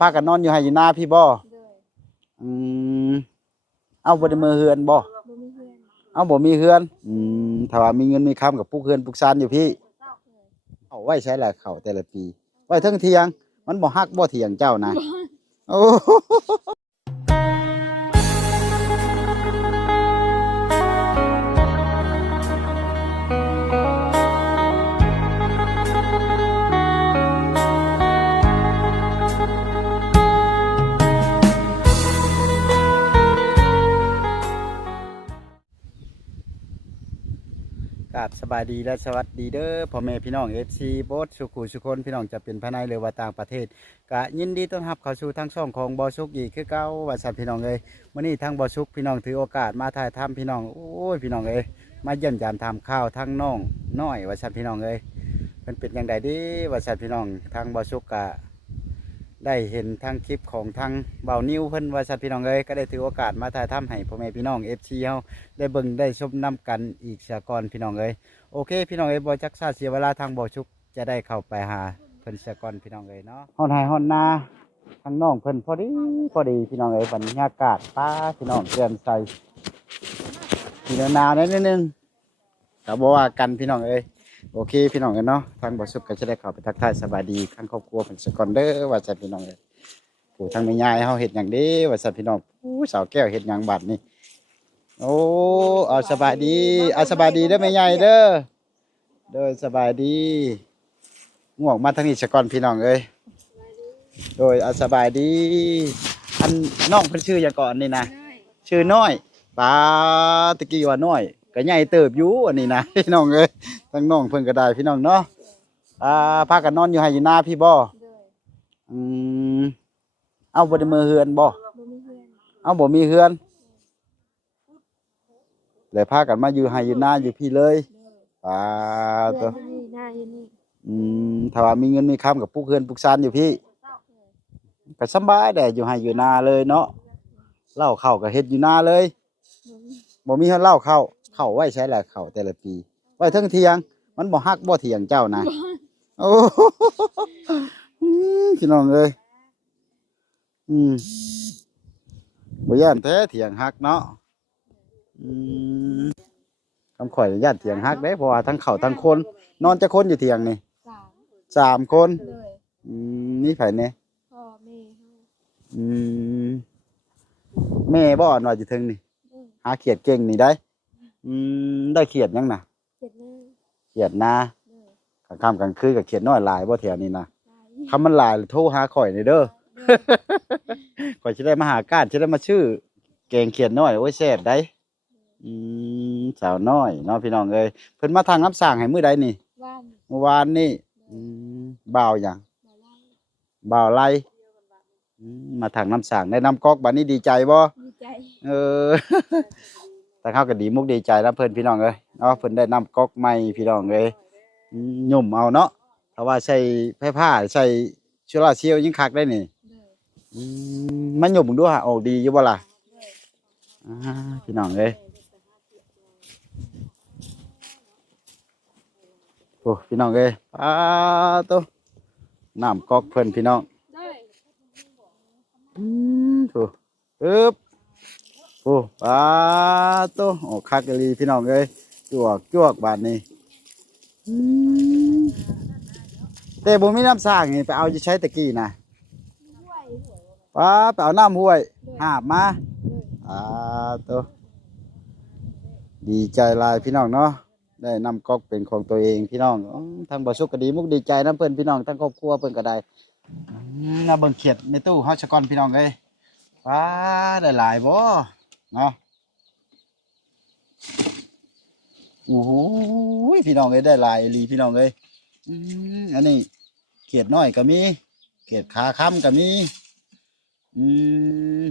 พากันนอนอยู่ไห้อยู่นาพี่บ่โดยอืมเอาบ่ได้มือเฮือนบ่บ่มีเพื่อนเอาบ่มีเฮือนถ้าว่ามีเงินมีคำกับปลูกเฮือนปลูกซานอยู่พี่เอาไว้ใช้แหละเขาแต่ละปีไว้เทิงเที่ยงมันบ่ฮักบ่เที่ยงเจ้านะโอ้ กราบสบายดีและสวัสดีเด้อพ่อแม่พี่น้อง FC โบสสุขุสุคนพี่น้องจะเป็นภายในหรือว่าต่างประเทศก็ยินดีต้อนรับเข้าสู่ทางช่องของบอสุกอีกคือเก่าว่าสัตว์พี่น้องเลยมื้อนี้ทางบอสุกพี่น้องถือโอกาสมาถ่ายทำพี่น้องโอ้ยพี่น้องเอ้ยมาเยี่ยมยามทำข้าวทั้งน้องน้อยว่าสัตว์พี่น้องเอ้ยเป็นอย่างไรดีว่าสัตว์พี่น้องทางบอสุกกะได้เห็นทางคลิปของทางเบานิ้วเพิ่นว่าสัตว์พี่น้องเอ้ยก็ได้ถือโอกาสมาถ่ายทำให้พ่อแม่พี่น้อง FC เฮาได้เบิ่งได้ชมนํกันอีกเสียก่อนพี่น้องเอ้ย โอเคพี่น้องเอ้ยบอจักซาเสียเวลาทางบ่อชุกจะได้เข้าไปหาเพิ่นเสียก่อนพี่น้องเอ้ยเนาะฮอนไห้ฮอนนาทางน้องเพิ่นพอดีพี่น้องเอ้ยบรรยากาศป้าพี่น้องเตือนใส่พี่นาวนิดนึงก็บ่ว่ากันพี่น้องเอ้ยโอเคพี่น้องเอ้ยเนาะทางบ่อชุกก็จะได้เข้าไปทักทายสบายดีทางครอบครัวเพิ่นเสียก่อนเด้อว่าจัดพี่น้องเอ้ยผู้ทางแม่ยายเฮาเฮ็ดหยังเด้ว่าจัดพี่น้องสาวแก้วเฮ็ดหยังบัดนี้โอ้เอาสบายดีเอาสบายดีเด้อแม่ยายเด้อ โดยสบายดีง่วงมาทางนี้สะก่อนพี่น้องเอ้ยโดยสบายดีอันน้องเพิ่นชื่อหยังก่อนนี่นะชื่อน้อยปลาตะกี้ว่าน้อยก็ใหญ่เติบอยู่อันนี้นะพี่น้องเอ้ยทั้งน้องเพิ่นก็ได้พี่น้องเนาะพากันนอนอยู่ไห้อยู่นาพี่บ่โดยอืมเอาบ่ได้มือเฮือนบ่บ่มีเพื่อนเอาบ่มีเฮือนเลยพากันมาอยู่ไห้อยู่นาอยู่พี่เลยโดยปลาเพื่ตัวอนที่นี่หน้าอยู่นี่ถ้าว่ามีเงินมีคำกับปลูกเฮือนปลูกซานอยู่พี่ก็สบายแต่อยู่ให้อยู่นาเลยเนาะเล่าเข้าก็เฮ็ดอยู่นาเลยบ่มีเฮ็ดเล่าเข้าไว้ใช้แหละเข้าแต่ละปีไว้เทิงเที่ยงมันบ่ฮักบ่เที่ยงเจ้านะโอ้พี่น้องเอ้ยบ่ย่านแท้เที่ยงฮักเนาะคำข่อยย่านเที่ยงฮักเด้เพราะว่าทั้งเข้าทั้งคนนอนจะคนอยู่เที่ยงนี่สาม3คนเลยนี่ไผแน่พ่อแม่เฮาอืมแม่บ่อนว่าอยู่เทิงนี่หาเขียดเก่งนี่ได้ได้เขียดยังน่ะเจ็ดหน้าเขียดนาเลย กลางค่ำกลางคืนกับเขียดน้อยหลายบ่แถวนี้นะตาย คำมันหลายโทรหาข่อยนี่เด้อ ข่อยสิได้มาหาการสิได้มาชื่อแกงเขียดน้อยโอ้ยแซ่บได้สาวน้อยเนาะพี่น้องเอ้ยเพิ่นมาทางน้ำสร้างให้มื้อใดนี่ว่านเมื่อวานนี่บ่าวหยังบ่ไล่บ่าวไล่มาทางน้ำสร้างได้น้ำก๊อกบัดนี้ดีใจบ่ดีใจเออ แต่เขาก็ดีมุกดีใจแล้วเพิ่นพี่น้องเอ้ยเนาะเพิ่นได้นำก๊อกใหม่พี่น้องเอ้ยหยุ่มเอาเนาะถ้าว่าใส่ไฟผ้าใส่โซลาร์เซลล์ยิ่งคักได้นี่เลยมันหยุ่มดูฮะโอ้ดีอยู่บ่ล่ะเลยพี่น้องเอ้ยโอ้พี่น้องเอ้ยโตน้ำก๊อกเพิ่นพี่น้องเลยโอ้ปึ๊บโอ้โตโอ้คักอีหลีพี่น้องเอ้ยจวกบาดนี้แต่บ่มีน้ำสร้างนี่ไปเอาจะใช้ตะกี้นะห้วยไปเอาน้ำห้วยหาบมาเลยตัวดีใจหลายพี่น้องเนาะได้นำก๊อกเป็นของตัวเองพี่น้องทางบ่สุกก็ดีมุกดีใจน้ำเพิ่นพี่น้องทั้งครอบครัวเพิ่นก็ได้น่าเบิ่งเขียดในตู้เฮาซะก่อนพี่น้องเอ้ยได้หลายบ่เนาะโอ้โหพี่น้องเอ้ยได้หลายอีหลีพี่น้องเอ้ยอันนี้เขียดน้อยก็มีเขียดขาค้ำก็มี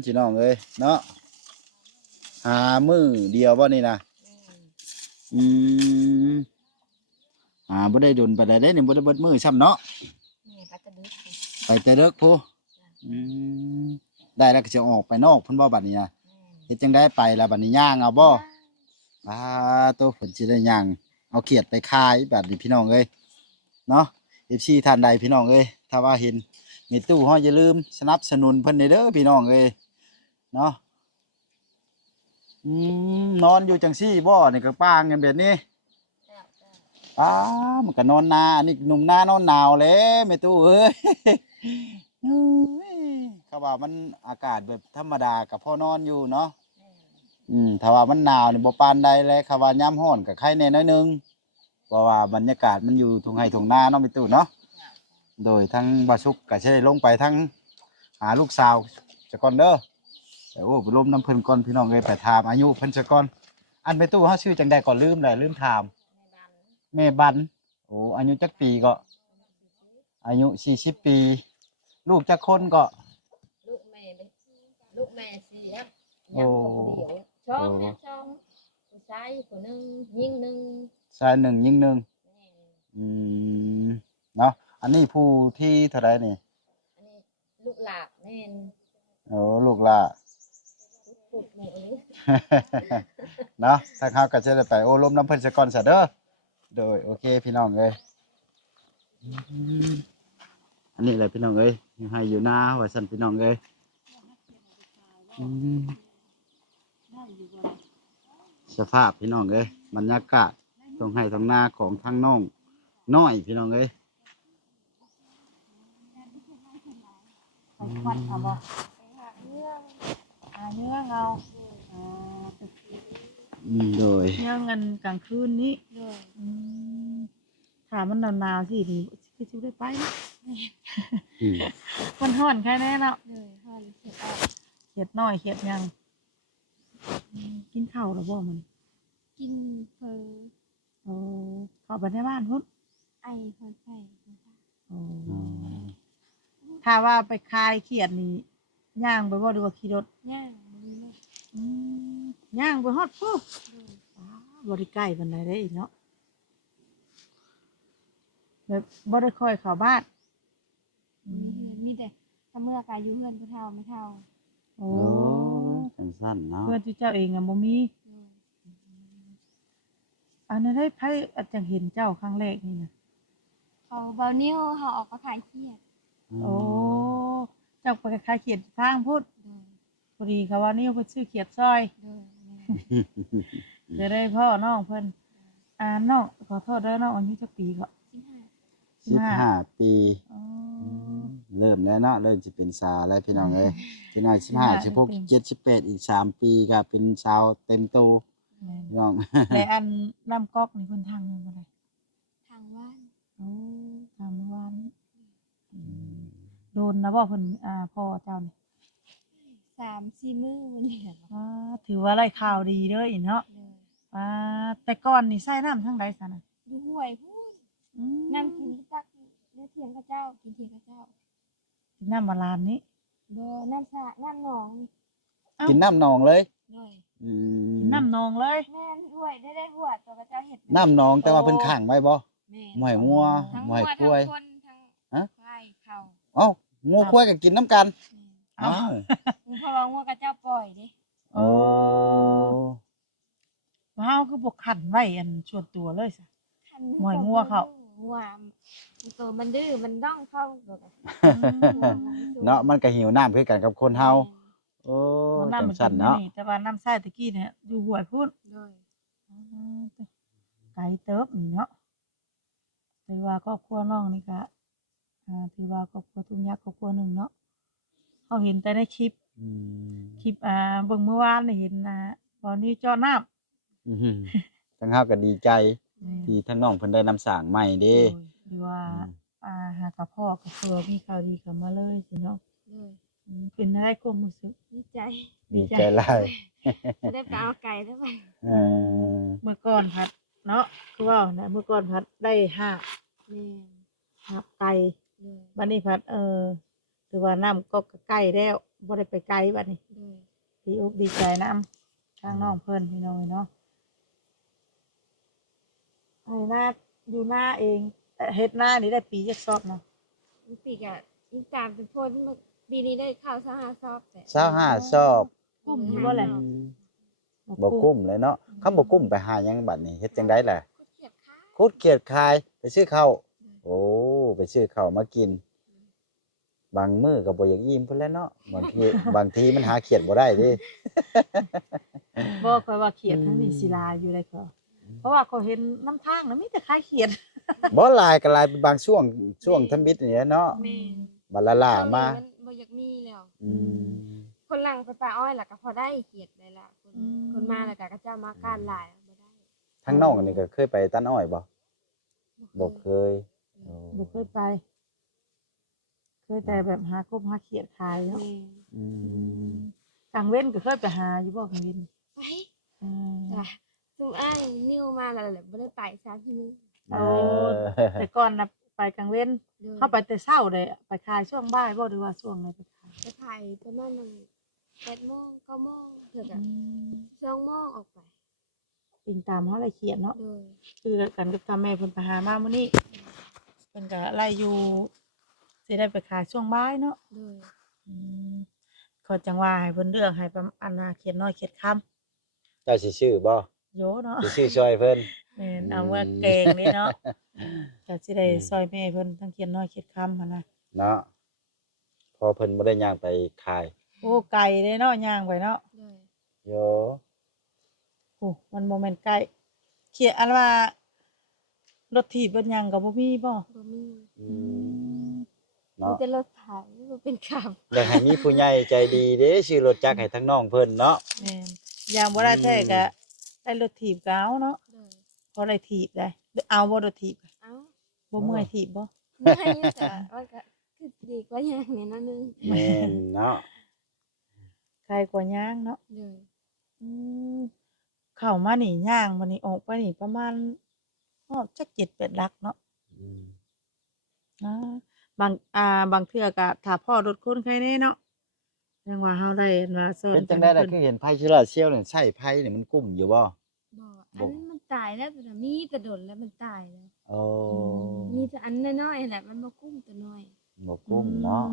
พี่น้องเอ้ยเนาะหามือเดียวบ่นี่นะบ่ได้ดุนไปได้นี่บ่ได้เบิดมือซ้ำเนาะไปแต่เด็กพูได้แล้วก็จะออกไปนอกเพิ่นบ่บัดนี้นะเฮ็ดจังได้ไปแล้วบัดนี้ย่างเอาบ่ตัวเพิ่นสิได้ย่างเอาเขียดไปขายบัดนี้พี่น้องเอ้ยเนาะ FC ท่านใดพี่น้องเอ้ยถ้าว่าเห็น มีตู้เฮาอย่าลืมสนับสนุนเพิ่นเด้อพี่น้องเอ้ยเนาะนอนอยู่จังซี่บ่นี่ก็ป้างกันแบบนี้มันก็นอนนาอันนี้หนุ่มนานอนหนาวแหล้วแม่ตู้เอ้ยเขาว่ามันอากาศแบบธรรมดากับพ่อนอนอยู่เนาะถ้าว่ามันหนาวนี่บ่ปานใดเลยเขาว่ายามร้อนก็ไข้แน่น้อยหนึงเพราะว่าบรรยากาศมันอยู่ทุ่งไร่ทุ่งนาเนาะแม่ตู้เนาะโดยทั้งบาสุกก็สิได้ลงไปทั้งหาลูกสาวจะก่อนเด้อแต่โอ้ไปล้มน้ำเพิ่นก่อนพี่น้องเอ้ยไปถามอายุเพิ่นซะก่อนอันแม่ตู้เฮาชื่อจังใดก่อนลืมถามแม่บันโอ้อายุจักปีก็อายุ40ปีลูกจักคนก็ลูกแม่สี่นะยังคนเดียวช่องนะช่องผู้ชายคนหนึ่งยิงหนึ่งชายหนึ่งหญิงหนึ่งเนาะอันนี้ผู้ที่เท่าไรนี่อันนี้ลูกหลาบแม่นโอ้ลูกล่ะ พูดหมู่นี้ เนาะถ้าเขาก็จะได้ไปโอ้ล้มน้ำเพิ่นซะก่อนซะเด้อโดยโอเคพี่น้องเอ้ยอันนี้แหละพี่น้องเอ้ยให้อยู่หน้าว่าซั่นพี่น้องเอ้ยสภาพพี่น้องเอ้ยบรรยากาศตรงให้ตรงหน้าของทางน้องน้อยพี่น้องเอ้ยไปควันเอาบ่ไปหาเรื่องเอา โดย เนี่ยเงินกลางคืนนี้ เลย ถามมันหนาวๆสินี่คือสิได้ไปนะ อืม มันฮ้อนแค่แน่เนาะ เลยห่อนเสร็จออก เขียดน้อยเขียดยังกินข้าวแล้วบ่มัน กินเพอ โอ้เข้าไปในบ้านพุ่น ไอคอนไฟนะคะ โอ้ถ้าว่าไปคลายเขียดนี่ย่างไปบ่ดูว่าขี่รถ ย่างมันเลย อืมย่างไปฮอดปุ๊บ เลย บ่ได้ใกล้ปานใดได้อีกเนาะแบบบ่ได้ค่อยเข้าบ้าน มีแต่ถ้าเมื่อกายอยู่เพื่อนก็เท่าไม่เท่า โอ้ โอ้สั้นๆเนาะ เพื่อนที่เจ้าเองอะบ่มี เลย อันนั้นได้ไผอาจจะเห็นเจ้าครั้งแรกนี่นะ เขาเบานิ้วเขาออกมาขายเครียด โอ้เจ้าไปขายเขียดทางพูด เลย พอดีเขาว่านี่เพิ่นซื้อเขียดซอย เลยแม่ จะได้พ่อน้องเพิ่นน้องขอโทษเด้อน้องอายุจักปีก็ 15 ปี อ๋อ เริ่มแล้วเนาะเริ่มจะเป็นสาวแล้วพี่น้องเอ้ยพี่น้อย15 16 17 18อีก3 ปีก็เป็นสาวเต็มโต แม่น พี่น้อง แต่อันน้ำก๊อกนี่เพิ่นทางยังบ่ได้ ทางบ้าน โอ้ทางเมื่อวานนี้โดนนะบ่เพิ่นพ่อเจ้านี่ 3-4 มื้อวันนี้เหรอ ถือว่าไล่ข่าวดีเด้ออีเนาะ เลย แต่ก่อนนี่ใส่น้ำทางใดซะน่ะ ดูห่วยพูด อืม นั่งกินตักเนื้อเทียงกับเจ้ากินเทียงกับเจ้า กินน้ำมาลานนี้ เบอร์น้ำสะน้ำหนอง กินน้ำหนองเลย เลย อื กินน้ำนองเลย แม่นห่วยได้หัวตัวกับเจ้าเห็ด น้ำหนองแต่ว่าเพิ่นขังไว้บ่ แม่ หมอยงัว ทั้ง หม หั อ วย ก ทั้ ล้วย งคนทั้ง ฮะ ควายเข่า เอ้างัวกล้วยก็กินน้ำกันอ้าว เพราะว่างัวกับเจ้าปล่อยดิ โอ้ ว้าวคือบ่ขันไว้อันส่วนตัวเลยซะ คัน หมอยงัวเข้า งัวมันตัวมันดื้อมันด้องเข้าตัวกัน เนาะมันก็หิวน้ำคือกันกับคนเฮาโอ้ น้ำ จั มั ง น ซั่นเนาะ แต่ว่าน้ำใส่ตะกี้เนี่ยอยู่ห้วยพุ่น เลย ไกลเติบนี่เนาะถือว่าครอบครัวน้องนี่ก็ถือว่าครอบครัวทุ่งยักษ์ครอบครัวหนึ่งเนาะเขาเห็นแต่ในคลิป อืม เบิ่งเมื่อวานนี่เห็นตอนนี้เจาะน้ำ อื้อหือทั้งเฮาก็ดีใจที่ทั้งน้องเพิ่นได้นำสร้างใหม่เด้ หรือว่าหากับพ่อกับเพื่อมีข่าวดีกลับมาเลยสิเนาะ เลย เป็นได้ความรู้สึก ดีใจ ดีใจหลาย จะได้ไปเอาไก่ได้ไหม เออ เมื่อก่อนพัดเนาะคือว่านะเมื่อก่อนพัดได้แม่ หับไก่ เลย บัดนี้พัดถือว่าน้ำก็ใกล้แล้วบ่ได้ไปไกลบัดนี้ เลย ดีอกดีใจน้ำทางน้องเพิ่นพี่น้องเนาะไอ้หน้าอยู่หน้าเองแต่เฮ็ดหน้านี่ได้ปีจักซอบเนาะ มีปีกอ่ะอินตามเป็นคนปีนี้ได้ข้าวซะ5 ซอบแต่ 25ชอบ กุ้มอยู่บ่แหละ บ่กุ้มเลยเนาะคำบ่กุ้มไปหาหยังบัดนี้เฮ็ดจังได๋ล่ะ เขียดข้าว คุดเกียดคายไปซื้อข้าวโอ้ไปซื้อข้าวมากิน บ บางมื้อก็บ่อยากอิ่มเพิ่นแหล้วเนาะบางทีมันหาเขียดบ่ได้เดิ บ่ค่อยว่าเขียดทั้งนี้ศิลาอยู่ได้ก็เพราะว่าเขาเห็นน้ำทางน่ะมีแต่ขายเขียด บ่หลายก็หลายเป็นบางช่วงทำบิดนี่แหละเนาะ แม่ บัดละล่ามา นบ่อยากมีแล้ว อืม คนหลังไปป่าอ้อยล่ะก็พอได้เกียรติได้ล่ะคนมาแล้วก็กระเจ้ามาการหลายบ่ได้ ทั้งน้องนี่ก็เคยไปตัดอ้อยบ่บ่เคยโอ้ บ่เคยไป เคยแต่แบบหากบหาเขียดขายเนาะ แม่ อืม กลางเว้นก็เคยไปหาอยู่บ่กลางเว้น ไป อืม จ้ะซุมอ้ายนิ้วมาแล้วแหละบ่ได้ไปซะทีนี้ เอา แต่ก่อนน่ะไปกลางเว้น ด้ เข้าไปแต่เช้าเลยไปขายช่วงบ่ายบ่หรือว่าช่วงไหนไปขาย ไปถ่ายประมาณนั้น8:00 น 9:00 นเถื่อก็2:00 นออกไป ปิงตามเฮาเลยเขียนเนาะ โดย คือกันกับตาแม่เพิ่นไปหามามื้อนี้เพิ่นก็ไล่อยู่สิได้ไปขายช่วงบ่ายเนาะ โดย อืมขอจังว่าให้เพิ่นเลือกให้ประมาณอันน่ะเขียนน้อยเขียนคำ เจ้าสิชื่อบ่ โยเนาะ สิชื่อช่วยเพิ่น แม่นเอาว่าแกงนี่เนาะก็สิได้ซอยแม่เพิ่นทั้งเขียนน้อยเขียนคำหั่นน่ะ เนาะพอเพิ่นบ่ได้ย่างไปขาย โอ้ไก่เด้เนาะย่างไปเนาะ โดย โย โอ้มันบ่แม่นไก่เขียนอันว่ารถถีบรถหยังก็บ่มีบ่ บ่มี อืม มี เนาะ แต่รถไถบ่เป็นขับ อยากให้มีผู้ใหญ่ใจดีเด้ชื่อรถจักรให้ทั้งน้องเพิ่นเนาะ แม่นย่างบ่ได้แท้ก็ได้รถถีบก็เอาเนาะ โดย พอได้ถีบได้เอาบ่รถถีบ เอ้า บ่เมื่อยถีบบ่ ไม่จ้ะว่าก็คือดีกว่าอย่างนี้นั่นนึง แม่นเนาะ ไกลกว่าย่างเนาะ โดย อืมเข้ามานี่ย่างมานี่ออกไปนี่ประมาณจัก7-8ลักเนาะ อืม อ่าบางเทื่อก็ถ้าพ่อรถคนใครแน่เนาะยังว่าเฮาได้ว่าสอน เป็นจังได๋ล่ะคือเห็นไผชิลาเซียวนี่ใช้ไผนี่มันกุ้มอยู่บ่ บอกอันนั้นมันตายแล้วแต่น่ะมีแต่ดนแล้วมันตายแล้ว โอ้ มีแต่อันน้อยๆแหละมันบ่กุ้มตัวน้อย บ่กุ้มเนาะ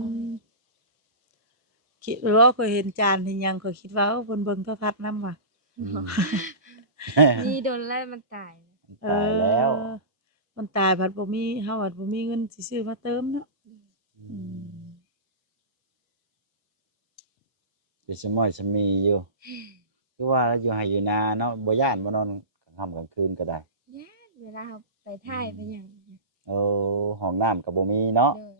คิดว่าเคยเห็นจานเห็นหยังเคยคิดว่าเพิ่นเบิ่งโทรทัศน์นำว่ะ อืม มีดนแล้วมันตาย ตายแล้ว มันตายผัดบ่มีเฮาผัดบ่มีเงินสิซื้อมาเติมเนาะ อืม เป็นสมอยสมีอยู่คือว่าอยู่ให้อยู่นาเนาะบ่ย้านบ่นอนกลางค่ำกลางคืนก็ได้ ย่านเวลาเราไปถ่ายไปหยัง โอ้ห้องน้ำก็บ่มีเนาะ เด้อ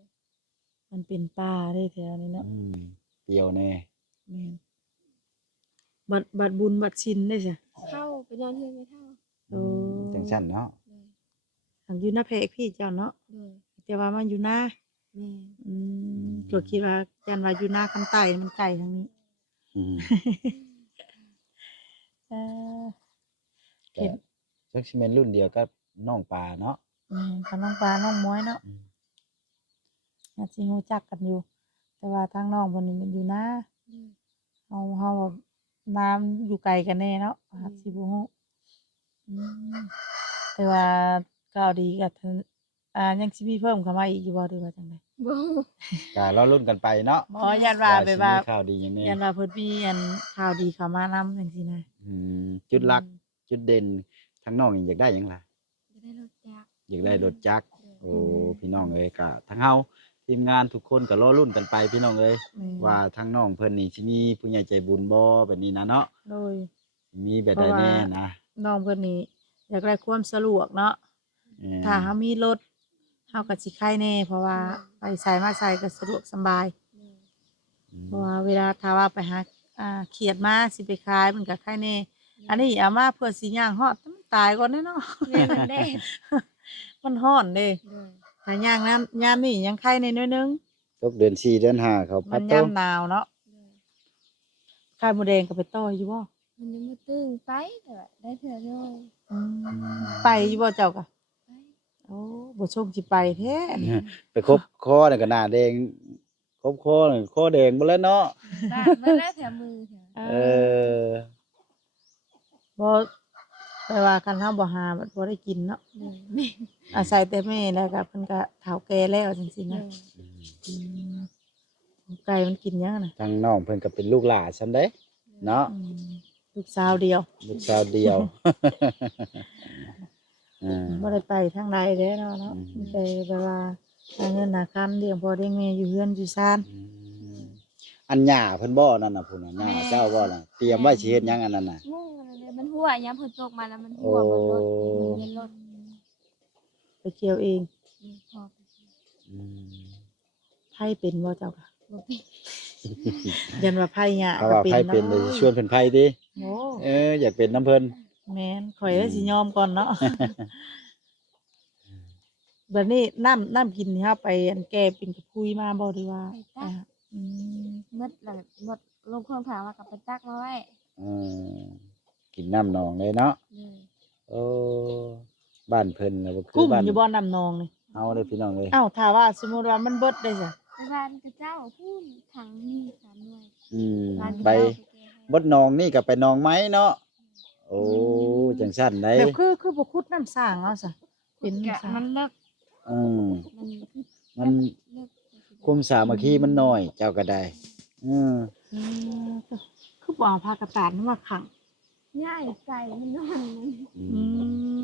มันเป็นป่าเด้แถวนี้เนาะ อืมเปรียวแน่ แม่นบัดบุญบัดชินได้จ้ะ เข้าไปนอนเฮือนไม่เท่า โอ้ จังซั่นเนาะ เด้อ ทางอยู่หน้าแพรกพี่เจ้าเนาะ เด้อ แต่ว่ามันอยู่หน้า แม่ ก็คิดว่าจันว่าอยู่หน้าคำใต้มันไกลทางนี้ อืม เออ ก็จักสิแม่นรุ่นเดียวกับน้องปลาเนาะ กับน้องปลาน้องม้อยเนาะ อืม อาจสิรู้จักกันอยู่ แต่ว่าทางน้องเพิ่นนี่มันอยู่หน้า เด้อ เฮาแบบน้ำอยู่ไกลกันแน่เนาะอาจสิบ่ฮู้อืมแต่ว่าก็เอาดีกับยังสิมีเพิ่มเข้ามาอีกอยู่บ่หรือว่าจังได๋ บ่ ก็รอรุ่นกันไปเนาะ บ่ยันว่าแบบว่า สิมีข่าวดีหยังแน่ ยันว่าเพิ่นมีอันข่าวดีเข้ามานำจังซี่นะ จุดหลักจุดเด่นทั้งน้องนี่อยากได้หยังล่ะ จะได้รถจักร อยากได้รถจักร เด้อ โอ้พี่น้องเอ้ยก็ทั้งเฮาทีมงานทุกคนก็รอรุ่นกันไปพี่น้องเอ้ย แม่น ว่าทั้งน้องเพิ่นนี่สิมีผู้ใหญ่ใจบุญบ่แบบนี้นะเนาะ โดย มีแบบใดแน่นะ น้องเพิ่นนี่อยากได้ความสะดวกเนาะ ถ้าเฮามีรถเฮาก็สิไข่แน่เพราะว่าไปไสมาไสก็สะดวกสำบาย เด้อ เพราะว่าเวลาถ้าว่าไปหาเขียดมาสิไปขายมันก็ไข่แน่อันนี้เอามาเพื่อสิย่างฮอดมันตายก่อนเนาะ แม่มันแดด มันฮ้อนเด้ เด้อ ถ้าย่างน้ำยามนี้ยังไข่ในน้อยนึง ตกเดือน4เดือน5เขา มั พัด น โต ยามหนาวเนาะ เด้อ ไข่มดแดงก็ไปต่ออยู่บ่ มันยังบ่ตึงไปแต่ว่าได้เทื่อน้อย อืมไปอยู่บ่เจ้าก็ ไป โอ้บ่ชมสิไปแท้ ไปคบคอนี่ก็หน้าแดงคบคอนี่คอแดงหมดแล้วเนาะ บ้านบ่ได้แถวมือแถว เออ บ่แต่ว่าคันเฮาบ่หาบ่ได้กินเนาะ เด้อแม่ อาศัยแต่แม่แล้วก็เพิ่นก็เฒ่าแก่แล้วจังซี่ เด้ นะ อ ไก่มันกินหยังน่ะ ทางน้องเพิ่นก็เป็นลูกหลานซั่นเด้เนาะ ลูกสาวเดียว ลูกสาวเดียว อ่า บ่ได้ไปทางใดเด้เนาะ อืม มีแต่แบบว่า หาเงินหาคำเลี้ยงพ่อเลี้ยงแม่อยู่เฮือนอยู่ซ่าน อันหญ้าเพิ่นบ่นั่นน่ะพุ่นน่ะหญ้าเจ้าบ่ล่ะเตรียมไว้สิเฮ็ดหยังอันนั้นน่ะ มุ่งอะไรเลยมันหัวยามฝนตกมาแล้วมันหัวบนรถมันเย็นรถ ไปเกี่ยวเอง พอ อืม ไผเป็นบ่เจ้าค่ะ บ่เป็น ยันว่าไผหยา เขา ก็ ว่า เป็น ไผเป็นเลยชวนเพิ่นไผติ โอ้ อยากเป็นน้ำเพิ่น แม่นข่อยก็สิยอมก่อนเนาะ บัดนี้น้ำกินนี่เฮาไปอันแก่เป็นกระพุ้ยมาบ่หรือว่าอ่าอืม หมดแล้วหมดลงเครื่องผักแล้วก็ไปตักมาไว้ เออกินน้ำหนองเลยเนาะ เลย โอ้บ้านเพิ่นน่ะบ่คื กุ้ อ ม บ้าน อยู่บ่น้ำนองนี่ เฮาเด้อพี่น้องเอ้ย อ้าวถ้าว่าสมมุติว่ามันเบิดได้จ้ะ ไปบ้านกระเจ้าพูนถังนี่3หน่วย อืม บ้านกระ ไป เจ้าไปแก้ให้ บดหนองนี่ก็ไปหนองไม้เนาะโอ้จังซั่นได้ แบบคือบ่ขุดน้ำสร้างเอาซะเป็น กะ น้ำสร้าง มันเลิก อืม มันคือ มัน เลิก คุมสามัคคีมันน้อย เจ้าก็ได้อืม อืมคือบ่เอาผ้ากระตาดมาขัง ง่ายใจมันนอนมัน อืม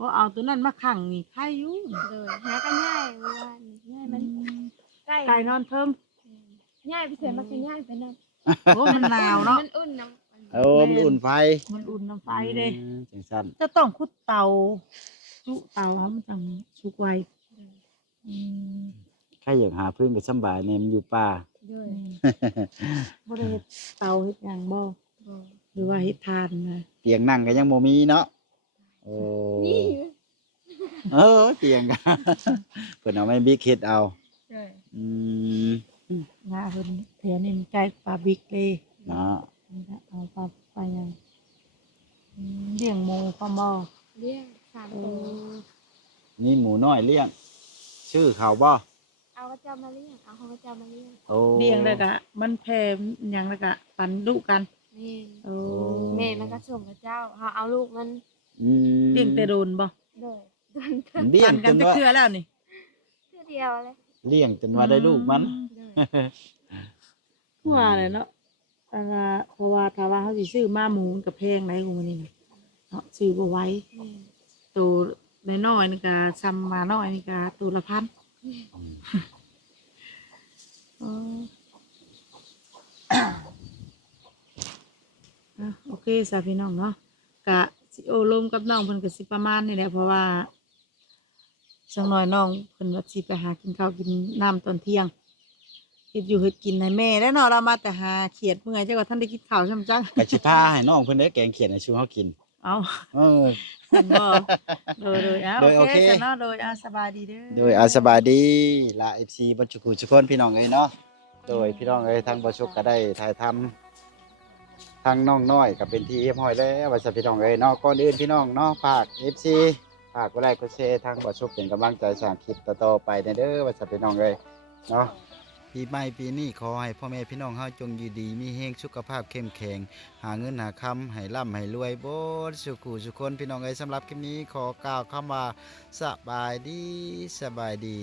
ว่าเอาตัวนั้นมาขังนี่ใครอยู่ เลยหาก็ง่ายเมื่อวานนี่ง่ายมันใกล้ ไก่นอนเทิม ง่ายไปเสร็จมันก็ง่ายไปนั่น โอ้มันหนาวเนาะ มันอุ่นน้ำ โอ้มันอุ่นไฟ มันอุ่นน้ำไฟเด้ อืมจังซั่น จะต้องขุดเตาจุเตาเขามันจังสุกไวอืม ใครอยากหาพึ่งก็สำบายแน่มันอยู่ป่า ด้วย บ่ได้เฮ็ดเตาเฮ็ดหยังบ่หรือว่าเฮ็ดทานนะ เตียงนั่งก็ยังบ่มีเนาะโอ้ นี่ เตียงก็ เพิ่นเอาไม้บิ๊กเฮ็ดเอา ด้วย อืม งาเพิ่นแถวนี้มันใกล้ปลาบิ๊กเลย เนาะ นี่ละเอาปลาไปยังเลี้ยงหมูปลาหม้อ เลี้ยง3ตัว นี่หมูน้อยเลี้ยงชื่อเขาบ่ เอากระเจ้ามาเลี้ยงเอาของกระเจ้ามาเลี้ยง โอ้ เลี้ยงแล้วก็มันแผ่หยังแล้วก็ปันดุกัน นี่ โอ้ แม่มันก็ส่งกระเจ้าเอาลูกมัน อืม เลี้ยงแต่โดนบ่ ด้วยโดนเ เลี้ย ปั ง น จ กัน น จะ ว่า เทื่อแล้วนี่ ทื่อเดียวเลย เลี้ยงจนว่าได้ลูกมัน ด้วย ว่าเลยเนาะเพราะว่าถ้าว่าเขาสิซื้อมาหมูมันก็แพงไหนกูมันนี่นะเนาะซื้อบ่ไหว้ นี่ ตัวน้อยๆนี่ก็ซ้ำมาน้อยนี่ก็ตัวละพันอ๋ออ่ะโอเคสาพี่น้องเนาะกะสิโอลมกับน้องเพิ่นก็สิประมาณนี่แหละเพราะว่าจังน้อยน้องเพิ่นว่าสิไปหากินข้าวกินน้ำตอนเที่ยงเฮ็ดอยู่เฮ็ดกินให้แม่แล้วเนาะเรามาแต่หาเขียดเมื่อไงจังว่าท่านได้กินข้าวใช่มั้ยจัง ไปสิพาให้น้องเพิ่นได้แกงเขียดให้ชูเฮากิน เอา เออ เห็นบ่โดยโดย โอ โอ เค เค สนอโดยสบายดีเด้อ โดยอาสบายดีละ FC บัญชุกุทุกคนพี่น้องเอ้ยเนาะโดยพี่น้องเอ้ยทางบ่ชุกก็ได้ถ่ายทำทางน้องน้อยก็เป็นที่เรียบร้อยแล้วว่าซะพี่น้องเอ้ยเนาะก่อนอื่นพี่น้องเนาะฝาก FC ฝากกดไลค์กดแชร์ทางบ่ชุกเป็นกำลังใจสร้างคลิปต่อๆไปเด้อว่าซะพี่น้องเอ้ยเนาะปีใหม่ปีนี้ขอให้พ่อแม่พี่น้องเฮาจงอยู่ดีมีแรงสุขภาพเข้มแข็งหาเงินหาคำให้ร่ำให้รวยโบดสุขุสุคนพี่น้องเอ้ยสำหรับคลิปนี้ขอกล่าวคำว่าสบายดี